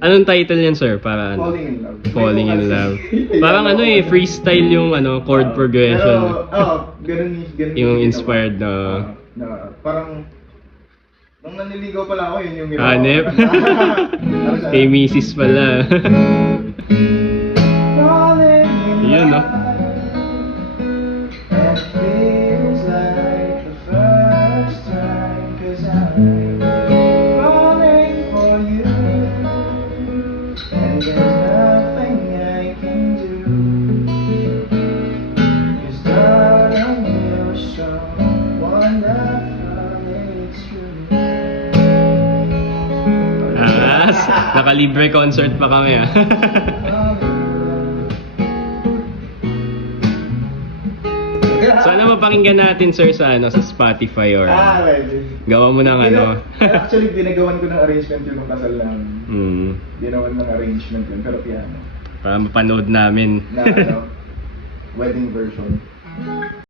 Anong title niyan, sir? Para ano? Falling in Love. Falling in Love. Parang ano eh, freestyle yung ano, chord progression. Pero, ganun Yung ginawa. inspired na... na parang, nung naniligaw pala ako, yun yung ginawa. Hanep. Ano siya? Kay Mrs. pala. Yun, no? And it feels like the first time, 'cause I'm falling for you. And there's nothing I can do. 'Cause darling, you're so wonderful, it's true. Naka-libre concert pa kami ah. Sana mapakinggan natin, sir, sa ano, sa Spotify or Pwede. gawa mo ng ano. Actually, binagawan ko ng arrangement yun ng kasal namin. Hmm, Ginawan ng arrangement yun, pero piano. para mapanood namin. Na ano, wedding version.